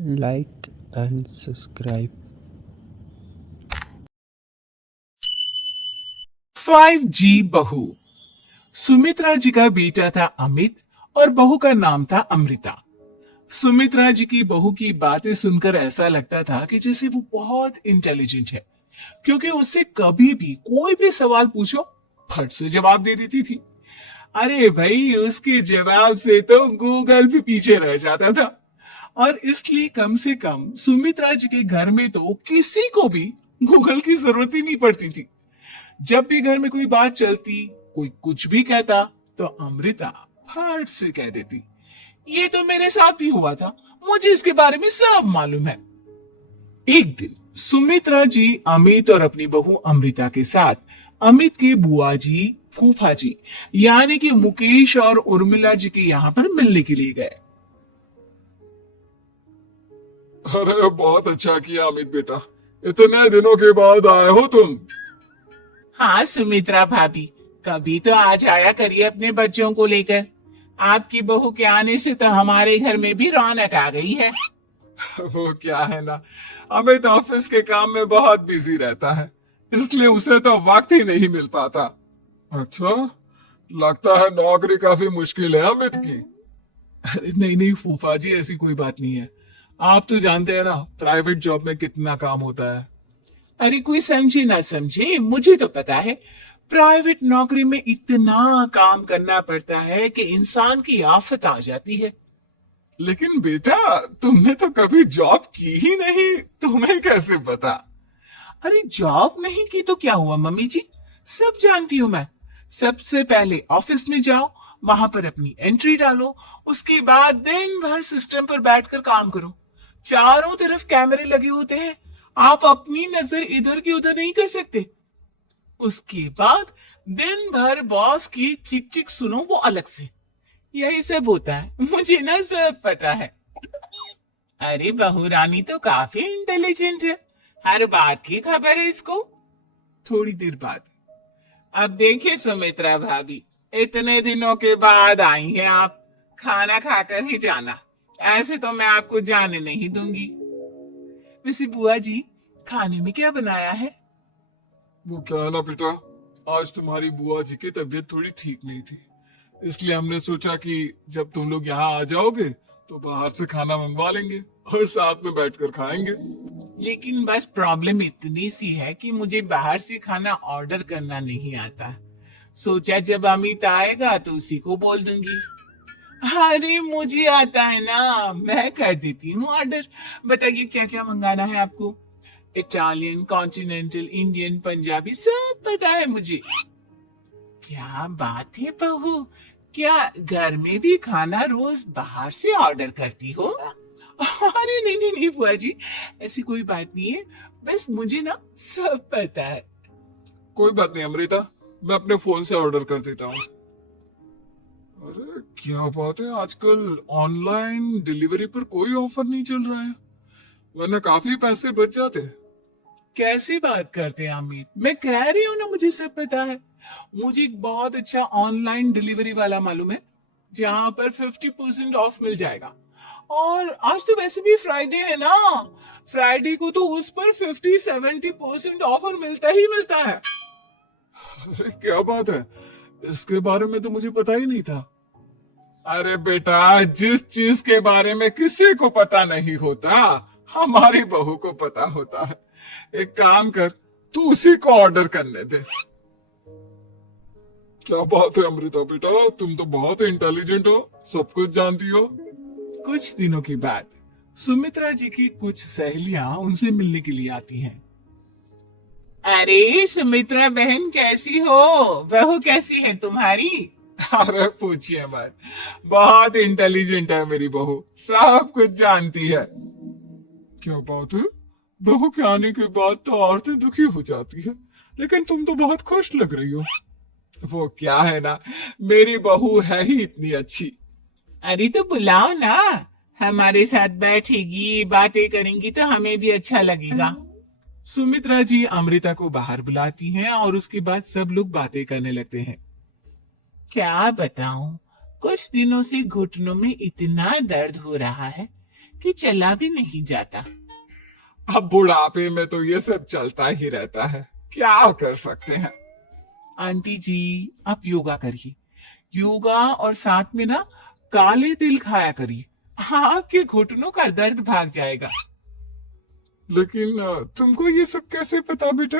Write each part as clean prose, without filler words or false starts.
like and subscribe. 5G बहू। सुमित्रा जी का बेटा था अमित और बहू का नाम था अमृता। सुमित्रा जी की बहू की बातें सुनकर ऐसा लगता था कि जैसे वो बहुत इंटेलिजेंट है, क्योंकि उससे कभी भी कोई भी सवाल पूछो फट से जवाब दे देती थी। अरे भाई, उसके जवाब से तो गूगल भी पीछे रह जाता था। और इसलिए कम से कम सुमित्रा जी के घर में तो किसी को भी गूगल की जरूरत ही नहीं पड़ती थी। जब भी घर में कोई बात चलती, कोई कुछ भी कहता, तो अमृता फट से कह देती, ये तो मेरे साथ भी हुआ था, मुझे इसके बारे में सब मालूम है। एक दिन सुमित्रा जी अमित और अपनी बहू अमृता के साथ अमित के बुआ जी, फूफा जी यानी कि मुकेश और उर्मिला जी के यहाँ पर मिलने के लिए गए। अरे बहुत अच्छा किया अमित बेटा, इतने दिनों के बाद आए हो तुम। हाँ सुमित्रा भाभी, कभी तो आ जाया करिए अपने बच्चों को लेकर। आपकी बहू के आने से तो हमारे घर में भी रौनक आ गई है। वो क्या है ना, अमित ऑफिस के काम में बहुत बिजी रहता है, इसलिए उसे तो वक्त ही नहीं मिल पाता। अच्छा, लगता है नौकरी काफी मुश्किल है अमित की। अरे नहीं नहीं फूफा जी, ऐसी कोई बात नहीं है। आप तो जानते हैं ना प्राइवेट जॉब में कितना काम होता है। अरे कोई समझे ना समझे, मुझे तो पता है प्राइवेट नौकरी में इतना काम करना पड़ता है कि इंसान की आफत आ जाती है। लेकिन बेटा, तुमने तो कभी जॉब की ही नहीं, तुम्हें कैसे पता? अरे जॉब नहीं की तो क्या हुआ मम्मी जी, सब जानती हूँ मैं। सबसे पहले ऑफिस में जाओ, वहां पर अपनी एंट्री डालो, उसके बाद दिन भर सिस्टम पर बैठकर काम करो। चारों तरफ कैमरे लगे होते हैं, आप अपनी नजर इधर की उधर नहीं कर सकते। उसके बाद दिन भर बॉस की चिक चिक सुनो, वो अलग से। यही सब होता है, मुझे ना सब पता है। अरे बहू रानी तो काफी इंटेलिजेंट है, हर बात की खबर है इसको। थोड़ी देर बाद, अब देखिए सुमित्रा भाभी, इतने दिनों के बाद आई हैं आप, खाना खाकर ही जाना, ऐसे तो मैं आपको जाने नहीं दूंगी। वैसे बुआ जी, खाने में क्या बनाया है? वो क्या है ना बेटा, आज तुम्हारी बुआ जी की तबीयत थोड़ी ठीक नहीं थी, इसलिए हमने सोचा कि जब तुम लोग यहाँ आ जाओगे तो बाहर से खाना मंगवा लेंगे और साथ में बैठकर खाएंगे। लेकिन बस प्रॉब्लम इतनी सी है कि मुझे बाहर से खाना ऑर्डर करना नहीं आता। सोचा जब अमित आएगा तो उसी को बोल दूंगी। अरे मुझे आता है ना, मैं कर देती हूँ ऑर्डर। बताइए क्या क्या मंगाना है आपको? इटालियन, कॉन्टिनेंटल, इंडियन, पंजाबी, सब पता है मुझे। क्या बात है बहू, क्या घर में भी खाना रोज बाहर से ऑर्डर करती हो? अरे नहीं नहीं नहीं बुआ जी, ऐसी कोई बात नहीं है, बस मुझे ना सब पता है। कोई बात नहीं अमृता, मैं अपने फोन से ऑर्डर कर देता हूँ। अरे क्या बात है, आजकल ऑनलाइन डिलीवरी पर कोई ऑफर नहीं चल रहा है, वरना काफी पैसे बच जाते। कैसी बात करते हैं अमित, मैं कह रही हूँ ना मुझे सब पता है। मुझे एक बहुत अच्छा ऑनलाइन डिलीवरी वाला मालूम है, जहाँ पर 50% ऑफ मिल जाएगा। और आज तो वैसे भी फ्राइडे है ना, फ्राइडे को तो उस पर 50-70% ऑफर मिलता ही मिलता है। अरे क्या बात है, इसके बारे में तो मुझे पता ही नहीं था। अरे बेटा, जिस चीज के बारे में किसी को पता नहीं होता, हमारी बहू को पता होता है। एक काम कर, तू उसी को ऑर्डर करने दे। क्या बात है अमृता बेटा, तुम तो बहुत इंटेलिजेंट हो, सब कुछ जानती हो। कुछ दिनों के बाद सुमित्रा जी की कुछ सहेलियां उनसे मिलने के लिए आती हैं। अरे सुमित्रा बहन कैसी हो, बहू कैसी है तुम्हारी? अरे पूछिए मत, बहुत इंटेलिजेंट है मेरी बहू, सब कुछ जानती है। क्या बात है, बहू के आने के बाद तो औरतें दुखी हो जाती है, लेकिन तुम तो बहुत खुश लग रही हो। वो क्या है ना, मेरी बहू है ही इतनी अच्छी। अरे तो बुलाओ ना, हमारे साथ बैठेगी, बातें करेंगी तो हमें भी अच्छा लगेगा। सुमित्रा जी अमृता को बाहर बुलाती हैं और उसके बाद सब लोग बातें करने लगते हैं। क्या बताऊं, कुछ दिनों से घुटनों में इतना दर्द हो रहा है कि चला भी नहीं जाता। अब बुढ़ापे में तो ये सब चलता ही रहता है, क्या कर सकते हैं। आंटी जी, आप योगा करिए, योगा और साथ में ना काले तिल खाया करिए, आपके घुटनों का दर्द भाग जाएगा। लेकिन तुमको ये सब कैसे पता बेटा?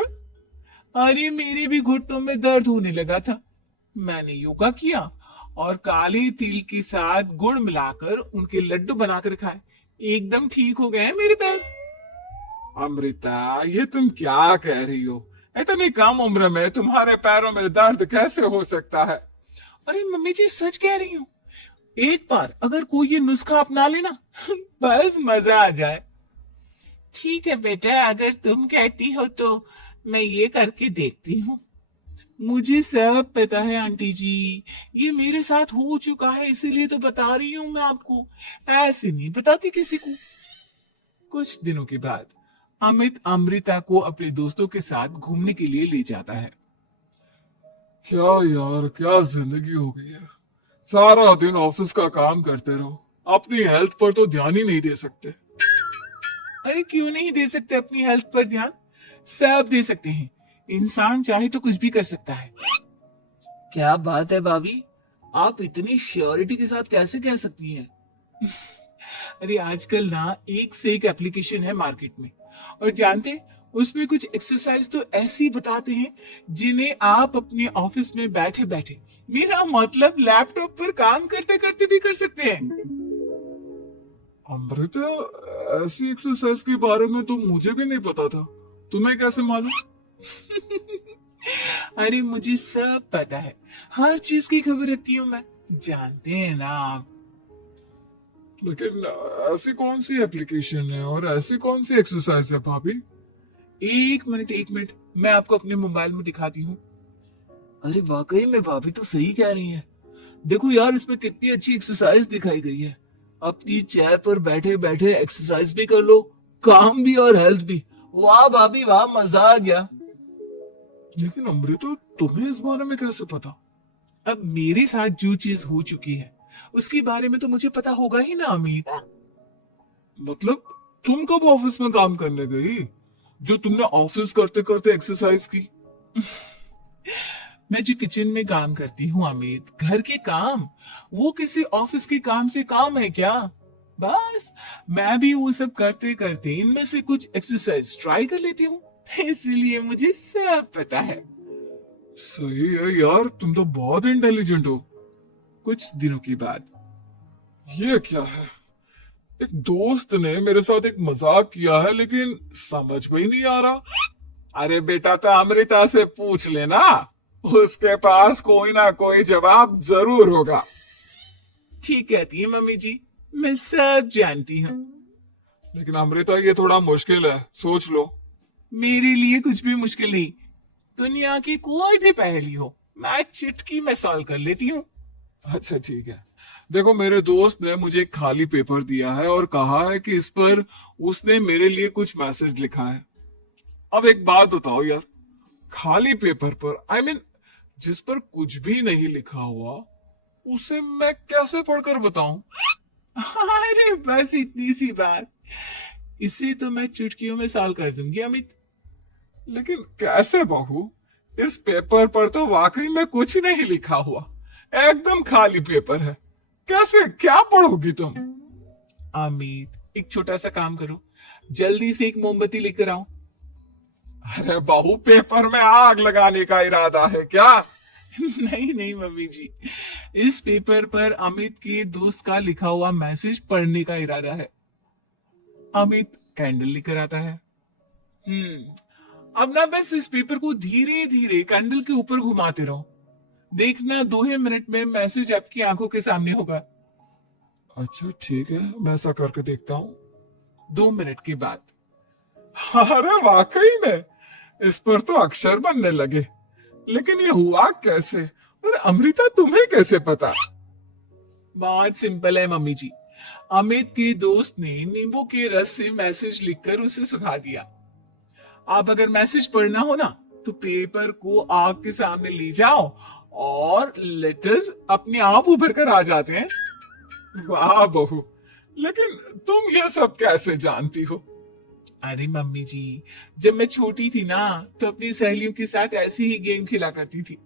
अरे मेरे भी घुटनों में दर्द होने लगा था, मैंने योगा किया और काले तिल के साथ गुड़ मिलाकर उनके लड्डू बनाकर खाए, एकदम ठीक हो गए हैं मेरे पैर। अमृता, ये तुम क्या कह रही हो? इतनी कम उम्र में तुम्हारे पैरों में दर्द कैसे हो सकता है? अरे मम्मी जी, सच कह रही हूँ, एक बार अगर कोई ये नुस्खा अपना लेना बस मजा आ जाए। ठीक है बेटा, अगर तुम कहती हो तो मैं ये करके देखती हूँ। मुझे सब पता है आंटी जी, ये मेरे साथ हो चुका है, इसीलिए तो बता रही हूँ मैं आपको, ऐसे नहीं बताती किसी को। कुछ दिनों के बाद अमित अमृता को अपने दोस्तों के साथ घूमने के लिए ले जाता है। क्या यार, क्या जिंदगी हो गई है। सारा दिन ऑफिस का काम करते रहो, अपनी हेल्थ पर तो ध्यान ही नहीं दे सकते। अरे क्यों नहीं दे सकते अपनी हेल्थ पर ध्यान? सब दे सकते हैं, इंसान चाहे तो कुछ भी कर सकता है। क्या बात है भाभी, आप इतनी श्योरिटी के साथ कैसे कह सकती हैं? अरे आजकल ना एक से एक एप्लीकेशन है मार्केट में, और जानते उसमें कुछ एक्सरसाइज तो ऐसी बताते हैं जिन्हें आप अपने ऑफिस में बैठे बैठे, मेरा मतलब लैपटॉप पर काम करते करते भी कर सकते हैं। अमृता, ऐसी एक्सरसाइज के बारे में तो मुझे भी नहीं पता था, तुम्हें कैसे मालूम? अरे मुझे सब पता है, हर चीज की खबर रखती हूँ मैं, जानते हैं ना आप। लेकिन ऐसी कौन सी एप्लीकेशन है और ऐसी कौन सी एक्सरसाइज है भाभी? एक मिनट, मैं आपको अपने मोबाइल में दिखाती हूँ। अरे वाकई में भाभी तो सही कह रही हैं। देखो यार, इसमें कितनी अच्छी एक्सरसाइज दिखाई गई है। अपनी चेयर पर बैठे बैठे एक्सरसाइज भी कर लो, काम भी और हेल्थ भी। वाह भाभी वाह, मजा आ गया। लेकिन अमृता, तुम्हें इस बारे में कैसे पता? अब मेरे साथ जो चीज हो चुकी है उसके बारे में तो मुझे पता होगा ही ना अमित। मतलब तुम कब ऑफिस में काम करने गई जो तुमने ऑफिस करते करते एक्सरसाइज की? मैं जो किचन में काम करती हूँ अमित, घर के काम, वो किसी ऑफिस के काम से काम है क्या? बस मैं भी वो सब करते करते इनमें से कुछ एक्सरसाइज ट्राई कर लेती हूँ, इसलिए मुझे सब पता है। सही है यार, तुम तो बहुत इंटेलिजेंट हो। कुछ दिनों के बाद ये क्या है? एक दोस्त ने मेरे साथ एक मजाक किया है, लेकिन समझ में ही नहीं आ रहा। अरे बेटा, तो अमृता से पूछ लेना, उसके पास कोई ना कोई जवाब जरूर होगा। ठीक कहती है मम्मी जी, मैं सब जानती हूँ। लेकिन अमृता, ये थोड़ा मुश्किल है, सोच लो। मेरे लिए कुछ भी मुश्किल नहीं, दुनिया की कोई भी पहेली हो मैं चुटकी में सॉल्व कर लेती हूँ। अच्छा ठीक है, देखो मेरे दोस्त ने मुझे एक खाली पेपर दिया है और कहा है कि इस पर उसने मेरे लिए कुछ मैसेज लिखा है। अब एक बात बताओ यार, खाली पेपर पर जिस पर कुछ भी नहीं लिखा हुआ, उसे मैं कैसे पढ़कर बताऊं? अरे बस इतनी सी बात, इसे तो मैं चुटकियों में सॉल्व कर दूंगी अमित। लेकिन कैसे बहू? इस पेपर पर तो वाकई में कुछ नहीं लिखा हुआ, एकदम खाली पेपर है, कैसे, क्या पढ़ोगी तुम? अमित एक छोटा सा काम करो, जल्दी से एक मोमबत्ती लेकर आओ। अरे बहू, पेपर में आग लगाने का इरादा है क्या? नहीं नहीं मम्मी जी, इस पेपर पर अमित के दोस्त का लिखा हुआ मैसेज पढ़ने का इरादा है। अमित कैंडल लेकर आता है। अब ना बस इस पेपर को धीरे धीरे कैंडल के ऊपर घुमाते रहो, देखना 2 मिनट में मैसेज आपकी आंखों के सामने होगा। अच्छा ठीक है, मैं ऐसा करके देखता हूँ। 2 मिनट के बाद अरे वाकई में इस पर तो अक्षर बनने लगे, लेकिन ये हुआ कैसे? और अमृता, तुम्हें कैसे पता? बहुत सिंपल है मम्मी जी, अमित के दोस्त ने नींबू के रस से मैसेज लिखकर उसे सुखा दिया। आप अगर मैसेज पढ़ना हो ना तो पेपर को आग के सामने ले जाओ और लेटर्स अपने आप उभर कर आ जाते हैं। वाह बहू, लेकिन तुम ये सब कैसे जानती हो? अरे मम्मी जी, जब मैं छोटी थी ना तो अपनी सहेलियों के साथ ऐसे ही गेम खेला करती थी।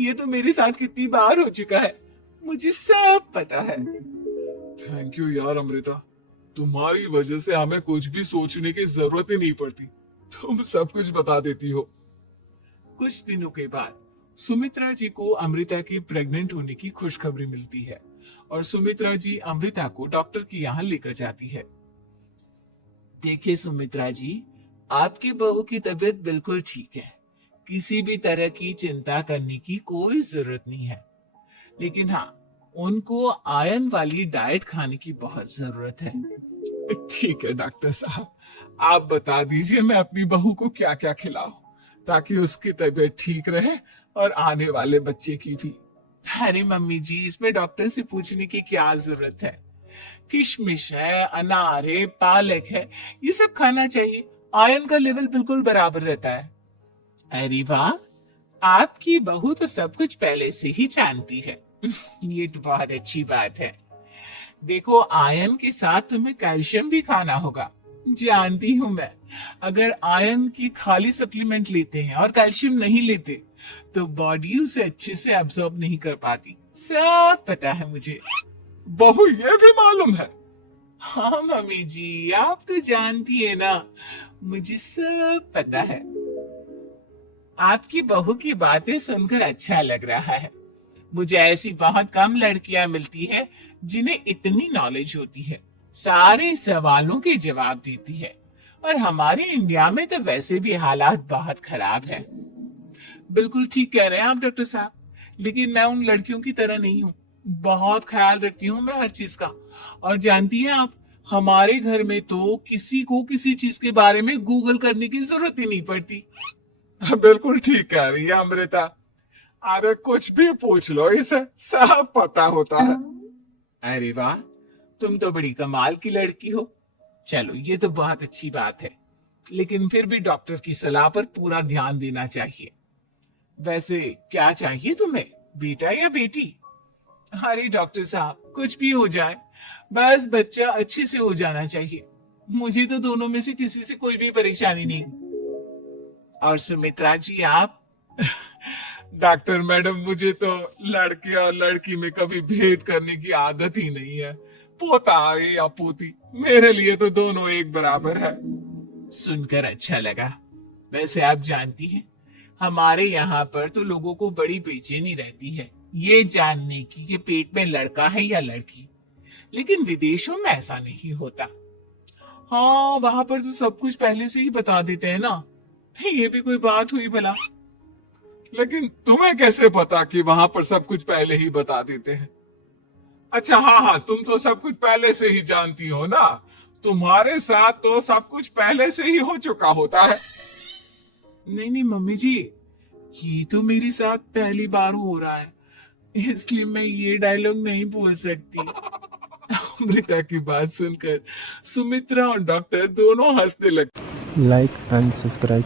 ये तो मेरे साथ कितनी बार हो चुका है, मुझे सब पता है। थैंक यू यार अमृता, तुम्हारी वजह से हमें कुछ भी सोचने की जरूरत ही नहीं पड़ती, तुम सब कुछ बता देती हो। कुछ दिनों के बाद सुमित्रा जी को अमृता के प्रेग्नेंट होने की खुशखबरी मिलती है और सुमित्रा जी अमृता को डॉक्टर के यहाँ लेकर जाती है। देखिए सुमित्रा जी, आपकी बहू की तबीयत बिल्कुल ठीक है, किसी भी तरह की चिंता करने की कोई जरूरत नहीं है। लेकिन हाँ, उनको आयरन वाली डाइट खाने की बहुत जरूरत है। ठीक है डॉक्टर साहब, आप बता दीजिए मैं अपनी बहू को क्या क्या खिलाऊं ताकि उसकी तबीयत ठीक रहे और आने वाले बच्चे की भी। अरे मम्मी जी, इसमें डॉक्टर से पूछने की क्या जरूरत है। किशमिश है, अनार है, पालक है, ये सब खाना चाहिए, आयरन का लेवल बिल्कुल बराबर रहता है। अरे वाह, आपकी बहू तो सब कुछ पहले से ही जानती है। ये तो बहुत अच्छी बात है। देखो, आयरन के साथ तुम्हें कैल्शियम भी खाना होगा। जानती हूँ मैं, अगर आयरन की खाली सप्लीमेंट लेते हैं और कैल्शियम नहीं लेते तो बॉडी उसे अच्छे से एब्जॉर्ब नहीं कर पाती। सब पता है मुझे। बहू ये भी मालूम है? हाँ मम्मी जी, आप तो जानती है ना, मुझे सब पता है। आपकी बहू की बातें सुनकर अच्छा लग रहा है। मुझे ऐसी बहुत कम लड़कियां मिलती है जिन्हें इतनी नॉलेज होती है, सारे सवालों के जवाब देती है। और हमारे इंडिया में तो वैसे भी हालात बहुत खराब है। बिल्कुल ठीक कह रहे हैं आप डॉक्टर साहब, लेकिन मैं उन लड़कियों की तरह नहीं हूँ। बहुत ख्याल रखती हूँ मैं हर चीज का। और जानती हैं आप, हमारे घर में तो किसी को किसी चीज के बारे में गूगल करने की जरूरत ही नहीं पड़ती। बिल्कुल ठीक कह रही है अमृता, अरे कुछ भी पूछ लो, इसे सब पता होता है। अरे वाह, तुम तो बड़ी कमाल की लड़की हो। चलो, ये तो बहुत अच्छी बात है, लेकिन फिर भी डॉक्टर की सलाह पर पूरा ध्यान देना चाहिए। वैसे क्या चाहिए तुम्हें, बेटा या बेटी? अरे डॉक्टर साहब, कुछ भी हो जाए, बस बच्चा अच्छे से हो जाना चाहिए। मुझे तो दोनों में से किसी से कोई भी परेशानी नहीं। और सुमित्रा जी, आप? डॉक्टर मैडम, मुझे तो लड़के और लड़की में कभी भेद करने की आदत ही नहीं है। पोता है या पोती, मेरे लिए तो दोनों एक बराबर है। सुनकर अच्छा लगा। वैसे आप जानती हैं, हमारे यहाँ पर तो लोगों को बड़ी बेचैनी रहती है ये जानने की कि पेट में लड़का है या लड़की। लेकिन विदेशों में ऐसा नहीं होता। हाँ, वहां पर तो सब कुछ पहले से ही बता देते हैं ना। ये भी कोई बात हुई भला? लेकिन तुम्हें कैसे पता कि वहां पर सब कुछ पहले ही बता देते हैं? अच्छा हाँ हाँ, तुम तो सब कुछ पहले से ही जानती हो ना, तुम्हारे साथ तो सब कुछ पहले से ही हो चुका होता है। नहीं नहीं मम्मी जी, ये तो मेरे साथ पहली बार हो रहा है, इसलिए मैं ये डायलॉग नहीं बोल सकती। अमृता की बात सुनकर सुमित्रा और डॉक्टर दोनों हंसने लगते। like and subscribe